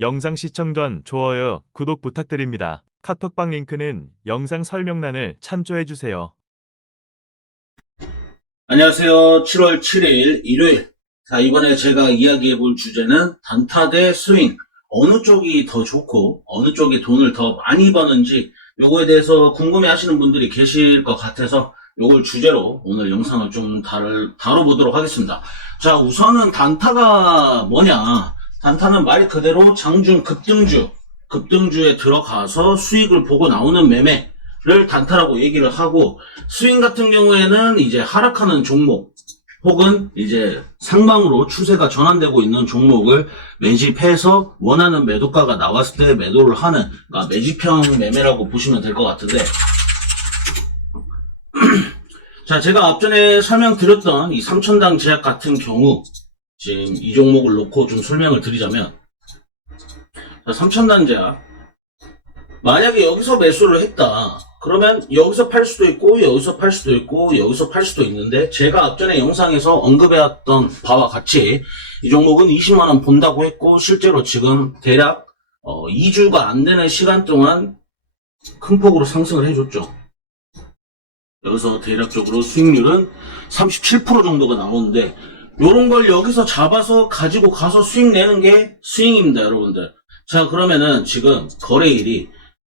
영상 시청 전 좋아요, 구독 부탁드립니다. 카톡방 링크는 영상 설명란을 참조해주세요. 안녕하세요. 7월 7일 일요일. 자, 이번에 제가 이야기해 볼 주제는 단타 대 스윙. 어느 쪽이 더 좋고, 어느 쪽이 돈을 더 많이 버는지, 요거에 대해서 궁금해 하시는 분들이 계실 것 같아서, 요걸 주제로 오늘 영상을 좀 다뤄보도록 하겠습니다. 자, 우선은 단타가 뭐냐. 단타는 말 그대로 장중 급등주에 들어가서 수익을 보고 나오는 매매를 단타라고 얘기를 하고, 스윙 같은 경우에는 이제 하락하는 종목 혹은 이제 상방으로 추세가 전환되고 있는 종목을 매집해서 원하는 매도가가 나왔을 때 매도를 하는, 그러니까 매집형 매매라고 보시면 될 것 같은데, 자, 제가 앞전에 설명드렸던 이 3,000당 제약 같은 경우, 지금 이 종목을 놓고 좀 설명을 드리자면, 자, 3,000당 제약, 만약에 여기서 매수를 했다. 그러면 여기서 팔 수도 있고, 여기서 팔 수도 있고, 여기서 팔 수도 있는데, 제가 앞전에 영상에서 언급해왔던 바와 같이 이 종목은 20만원 본다고 했고, 실제로 지금 대략 2주가 안 되는 시간 동안 큰 폭으로 상승을 해줬죠. 여기서 대략적으로 수익률은 37% 정도가 나오는데, 요런 걸 여기서 잡아서 가지고 가서 수익 내는 게 스윙입니다, 여러분들. 자, 그러면은 지금 거래일이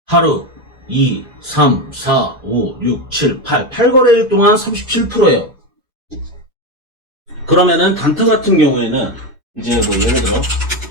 하루 2, 3, 4, 5, 6, 7, 8거래일 동안 37%예요. 그러면은 단타 같은 경우에는 이제 뭐 예를 들어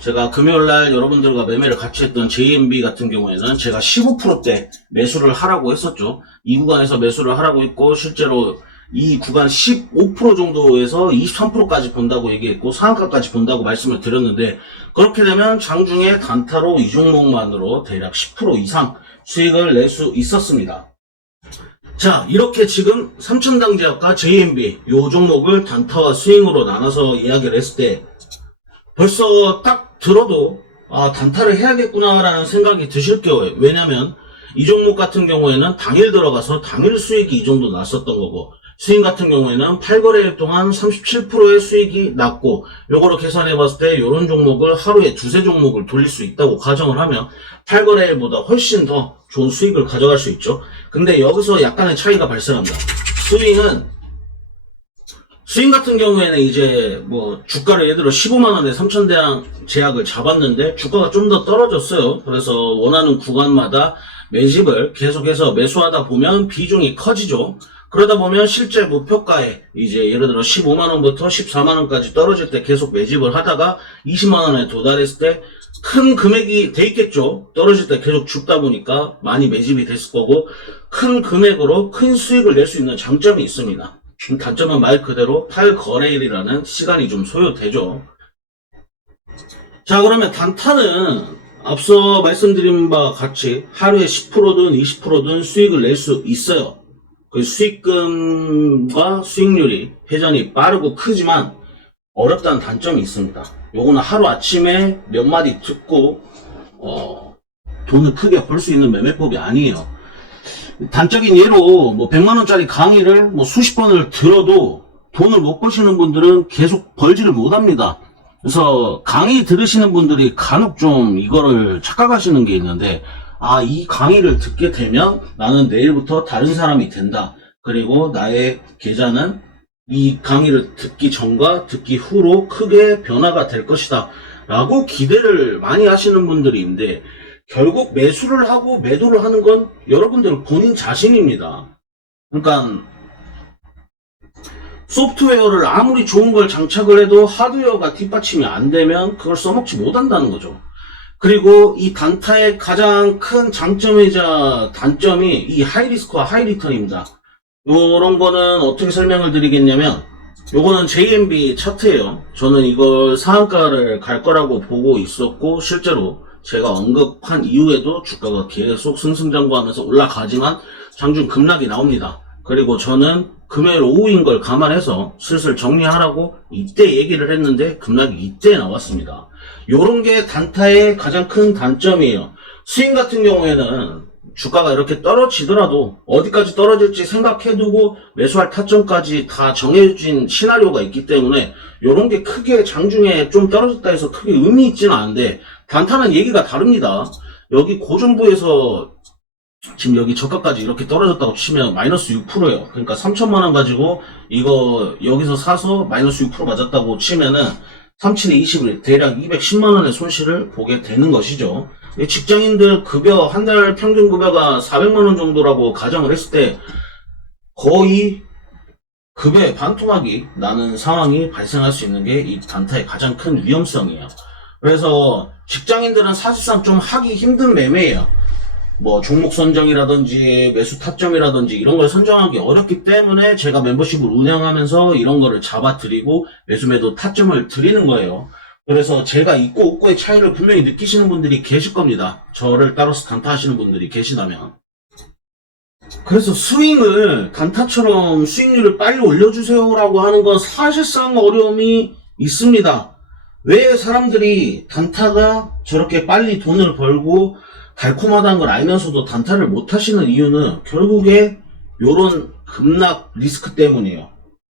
제가 금요일날 여러분들과 매매를 같이 했던 JMB 같은 경우에는 제가 15%대 매수를 하라고 했었죠. 이 구간에서 매수를 하라고 했고, 실제로 이 구간 15% 정도에서 23%까지 본다고 얘기했고, 상한가까지 본다고 말씀을 드렸는데, 그렇게 되면 장중에 단타로 이 종목만으로 대략 10% 이상 수익을 낼 수 있었습니다. 자, 이렇게 지금 3,000당 제약과 JMB 요 종목을 단타와 스윙으로 나눠서 이야기를 했을 때, 벌써 딱 들어도 단타를 해야겠구나라는 생각이 드실 거예요. 왜냐면 이 종목 같은 경우에는 당일 들어가서 당일 수익이 이 정도 났었던 거고, 스윙 같은 경우에는 8거래일 동안 37%의 수익이 났고, 요거로 계산해 봤을 때 요런 종목을 하루에 두세 종목을 돌릴 수 있다고 가정을 하면 8거래일보다 훨씬 더 좋은 수익을 가져갈 수 있죠. 근데 여기서 약간의 차이가 발생합니다. 스윙 같은 경우에는 이제 뭐 주가를 예를 들어 15만원에 3,000대랑 제약을 잡았는데 주가가 좀 더 떨어졌어요. 그래서 원하는 구간마다 매집을 계속해서 매수하다 보면 비중이 커지죠. 그러다 보면 실제 목표가에 이제 예를 들어 15만원부터 14만원까지 떨어질 때 계속 매집을 하다가 20만원에 도달했을 때 큰 금액이 돼 있겠죠. 떨어질 때 계속 죽다 보니까 많이 매집이 됐을 거고, 큰 금액으로 큰 수익을 낼 수 있는 장점이 있습니다. 단점은 말 그대로 8거래일이라는 시간이 좀 소요되죠. 자, 그러면 단타는 앞서 말씀드린 바와 같이 하루에 10%든 20%든 수익을 낼 수 있어요. 그 수익금과 수익률이 회전이 빠르고 크지만 어렵다는 단점이 있습니다. 요거는 하루아침에 몇 마디 듣고 돈을 크게 벌 수 있는 매매법이 아니에요. 단적인 예로 뭐 100만원짜리 강의를 뭐 수십 번을 들어도 돈을 못 버시는 분들은 계속 벌지를 못합니다. 그래서 강의 들으시는 분들이 간혹 좀 이거를 착각하시는 게 있는데, 이 강의를 듣게 되면 나는 내일부터 다른 사람이 된다. 그리고 나의 계좌는 이 강의를 듣기 전과 듣기 후로 크게 변화가 될 것이다 라고 기대를 많이 하시는 분들이 있는데, 결국 매수를 하고 매도를 하는 건 여러분들 본인 자신입니다. 그러니까 소프트웨어를 아무리 좋은 걸 장착을 해도 하드웨어가 뒷받침이 안 되면 그걸 써먹지 못한다는 거죠. 그리고 이 단타의 가장 큰 장점이자 단점이 이 하이리스크와 하이리턴입니다. 요런 거는 어떻게 설명을 드리겠냐면, 요거는 JMB 차트예요. 저는 이걸 상한가를 갈 거라고 보고 있었고, 실제로 제가 언급한 이후에도 주가가 계속 승승장구하면서 올라가지만 장중 급락이 나옵니다. 그리고 저는 금요일 오후인 걸 감안해서 슬슬 정리하라고 이때 얘기를 했는데 급락이 이때 나왔습니다. 요런 게 단타의 가장 큰 단점이에요. 스윙 같은 경우에는 주가가 이렇게 떨어지더라도 어디까지 떨어질지 생각해두고 매수할 타점까지 다 정해진 시나리오가 있기 때문에 요런 게 크게 장중에 좀 떨어졌다 해서 크게 의미 있지는 않은데, 단타는 얘기가 다릅니다. 여기 고정부에서 지금 여기 저가까지 이렇게 떨어졌다고 치면 마이너스 6%예요. 그러니까 3천만 원 가지고 이거 여기서 사서 마이너스 6% 맞았다고 치면은 3층에 20일 대략 210만 원의 손실을 보게 되는 것이죠. 직장인들 급여 한 달 평균 급여가 400만 원 정도라고 가정을 했을 때 거의 급여의 반토막이 나는 상황이 발생할 수 있는 게 이 단타의 가장 큰 위험성이에요. 그래서 직장인들은 사실상 좀 하기 힘든 매매예요. 뭐 종목 선정이라든지 매수 타점이라든지 이런 걸 선정하기 어렵기 때문에 제가 멤버십을 운영하면서 이런 거를 잡아드리고 매수 매도 타점을 드리는 거예요. 그래서 제가 있고 없고의 차이를 분명히 느끼시는 분들이 계실 겁니다. 저를 따라서 단타 하시는 분들이 계시다면. 그래서 스윙을 단타처럼 수익률을 빨리 올려주세요라고 하는 건 사실상 어려움이 있습니다. 왜 사람들이 단타가 저렇게 빨리 돈을 벌고 달콤하다는 걸 알면서도 단타를 못 하시는 이유는 결국에 요런 급락 리스크 때문이에요.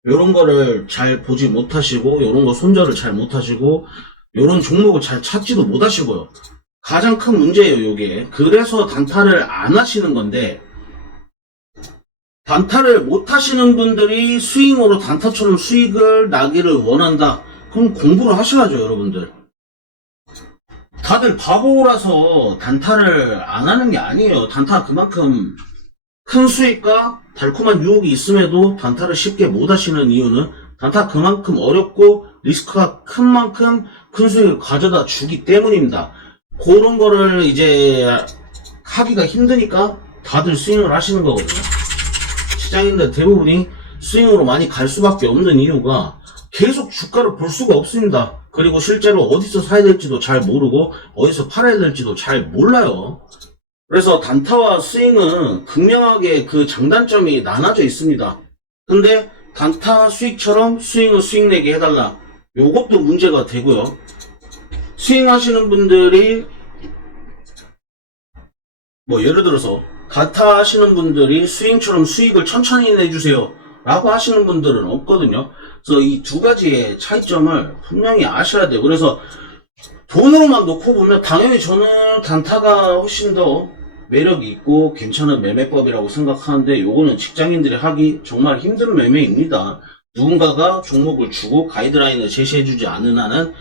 요런 거를 잘 보지 못하시고 요런 거 손절을 잘 못하시고 요런 종목을 잘 찾지도 못하시고요. 가장 큰 문제예요 요게. 그래서 단타를 안 하시는 건데 단타를 못 하시는 분들이 스윙으로 단타처럼 수익을 나기를 원한다. 그럼 공부를 하셔야죠 여러분들. 다들 바보라서 단타를 안 하는 게 아니에요. 단타 그만큼 큰 수익과 달콤한 유혹이 있음에도 단타를 쉽게 못 하시는 이유는 단타 그만큼 어렵고 리스크가 큰 만큼 큰 수익을 가져다 주기 때문입니다. 그런 거를 이제 하기가 힘드니까 다들 스윙을 하시는 거거든요. 시장인들 대부분이 스윙으로 많이 갈 수밖에 없는 이유가 계속 주가를 볼 수가 없습니다. 그리고 실제로 어디서 사야 될지도 잘 모르고 어디서 팔아야 될지도 잘 몰라요. 그래서 단타와 스윙은 극명하게 그 장단점이 나눠져 있습니다. 근데 단타 수익처럼 스윙은 수익 내게 해달라. 요것도 문제가 되고요. 스윙 하시는 분들이 뭐 예를 들어서 단타 하시는 분들이 스윙처럼 수익을 천천히 내주세요 라고 하시는 분들은 없거든요. 그래서 이 두 가지의 차이점을 분명히 아셔야 돼요. 그래서 돈으로만 놓고 보면 당연히 저는 단타가 훨씬 더 매력이 있고 괜찮은 매매법이라고 생각하는데 요거는 직장인들이 하기 정말 힘든 매매입니다. 누군가가 종목을 주고 가이드라인을 제시해주지 않는 한은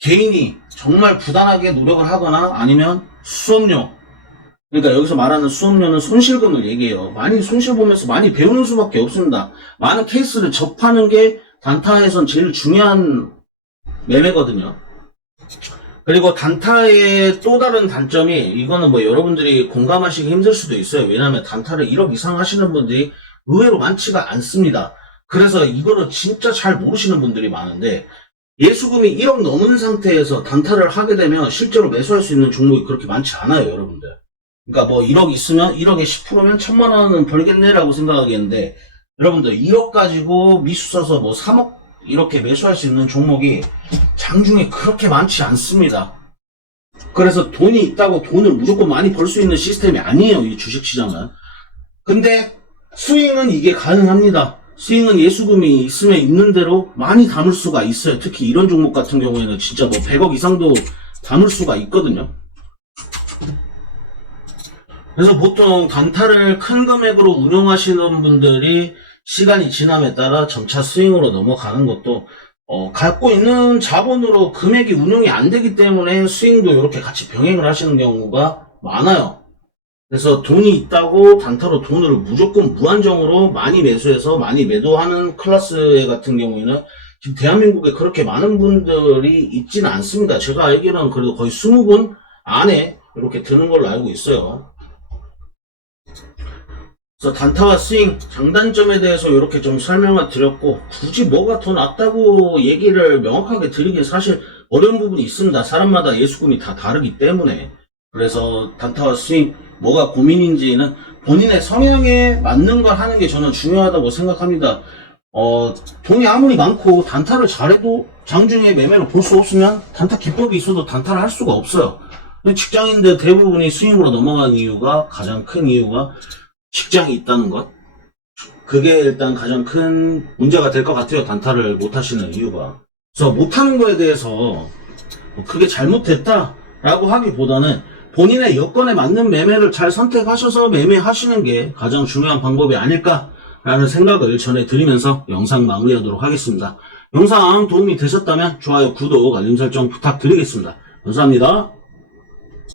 개인이 정말 부단하게 노력을 하거나 아니면 수업료, 그러니까 여기서 말하는 수업료는 손실금을 얘기해요. 많이 손실 보면서 많이 배우는 수밖에 없습니다. 많은 케이스를 접하는 게 단타에선 제일 중요한 매매거든요. 그리고 단타의 또 다른 단점이, 이거는 뭐 여러분들이 공감하시기 힘들 수도 있어요. 왜냐하면 단타를 1억 이상 하시는 분들이 의외로 많지가 않습니다. 그래서 이거를 진짜 잘 모르시는 분들이 많은데, 예수금이 1억 넘은 상태에서 단타를 하게 되면 실제로 매수할 수 있는 종목이 그렇게 많지 않아요, 여러분들. 그러니까 뭐 1억 있으면 1억에 10%면 1000만 원은 벌겠네라고 생각하겠는데, 여러분들 1억 가지고 미수 써서 뭐 3억 이렇게 매수할 수 있는 종목이 장중에 그렇게 많지 않습니다. 그래서 돈이 있다고 돈을 무조건 많이 벌 수 있는 시스템이 아니에요, 이 주식시장은. 근데 스윙은 이게 가능합니다. 스윙은 예수금이 있으면 있는 대로 많이 담을 수가 있어요. 특히 이런 종목 같은 경우에는 진짜 뭐 100억 이상도 담을 수가 있거든요. 그래서 보통 단타를 큰 금액으로 운용하시는 분들이 시간이 지남에 따라 점차 스윙으로 넘어가는 것도 갖고 있는 자본으로 금액이 운용이 안 되기 때문에 스윙도 이렇게 같이 병행을 하시는 경우가 많아요. 그래서 돈이 있다고 단타로 돈을 무조건 무한정으로 많이 매수해서 많이 매도하는 클래스 같은 경우에는 지금 대한민국에 그렇게 많은 분들이 있지는 않습니다. 제가 알기로는 그래도 거의 20분 안에 이렇게 드는 걸로 알고 있어요. 그래서 단타와 스윙 장단점에 대해서 이렇게 좀 설명을 드렸고, 굳이 뭐가 더 낫다고 얘기를 명확하게 드리기 사실 어려운 부분이 있습니다. 사람마다 예수금이 다 다르기 때문에. 그래서 단타와 스윙 뭐가 고민인지는 본인의 성향에 맞는 걸 하는 게 저는 중요하다고 생각합니다. 돈이 아무리 많고 단타를 잘해도 장중에 매매를 볼 수 없으면 단타 기법이 있어도 단타를 할 수가 없어요. 직장인들 대부분이 스윙으로 넘어가는 이유가, 가장 큰 이유가 직장이 있다는 것. 그게 일단 가장 큰 문제가 될 것 같아요. 단타를 못 하시는 이유가. 그래서 못 하는 거에 대해서 크게 잘못됐다 라고 하기보다는 본인의 여건에 맞는 매매를 잘 선택하셔서 매매하시는 게 가장 중요한 방법이 아닐까라는 생각을 전해드리면서 영상 마무리하도록 하겠습니다. 영상 도움이 되셨다면 좋아요, 구독, 알림 설정 부탁드리겠습니다. 감사합니다.